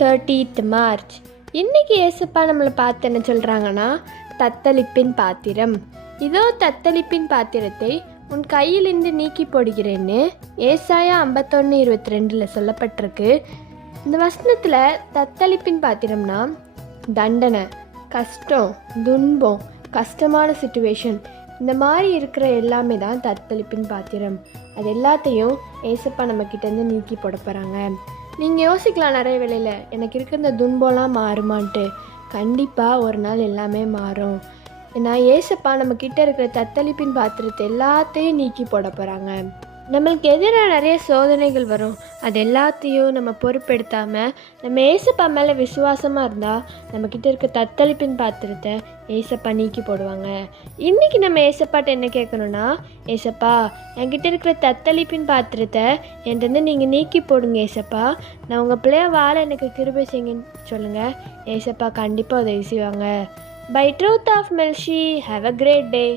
30th March. இன்றைக்கி ஏசப்பா நம்மளை பார்த்து என்ன சொல்கிறாங்கன்னா, தத்தளிப்பின் பாத்திரம், இதோ தத்தளிப்பின் பாத்திரத்தை உன் கையிலிருந்து நீக்கி போடுகிறேன்னு ஏசாயா 51:22 சொல்லப்பட்டிருக்கு. இந்த வசனத்தில் தத்தளிப்பின் பாத்திரம்னா தண்டனை, கஷ்டம், துன்பம், கஷ்டமான சுச்சுவேஷன், இந்த மாதிரி இருக்கிற எல்லாமே தான் தத்தளிப்பின் பாத்திரம். அது எல்லாத்தையும் ஏசப்பா நம்மக்கிட்டேருந்து நீக்கி போட போகிறாங்க. நீங்கள் யோசிக்கலாம் நிறைய வேளையில், எனக்கு இருக்கிற இந்த துன்பம்லாம் மாறுமான்ட்டு. கண்டிப்பாக ஒரு நாள் எல்லாமே மாறும். ஏன்னா ஏசப்பா நம்மக்கிட்ட இருக்கிற தத்தளிப்பின் பாத்திரத்தை எல்லாத்தையும் நீக்கி போட போகிறாங்க. நம்மளுக்கு எதிராக நிறைய சோதனைகள் வரும். அது எல்லாத்தையும் நம்ம பொறுப்பெடுத்தாமல் நம்ம ஏசப்பா மேலே விசுவாசமாக இருந்தால் நம்மக்கிட்ட இருக்க தத்தளிப்பின் பாத்திரத்தை ஏசப்பா நீக்கி போடுவாங்க. இன்றைக்கி நம்ம ஏசப்பாட்ட என்ன கேட்கணுன்னா, ஏசப்பா என்கிட்ட இருக்கிற தத்தளிப்பின் பாத்திரத்தை என்கிட்ட நீங்கள் நீக்கி போடுங்க ஏசப்பா, நான் உங்கள் பிள்ளைய வாழ எனக்கு கிருபை செய்யுங்கன்னு சொல்லுங்கள். ஏசப்பா கண்டிப்பாக உதவி செய்வாங்க. By Truth of Melshi, have a great day.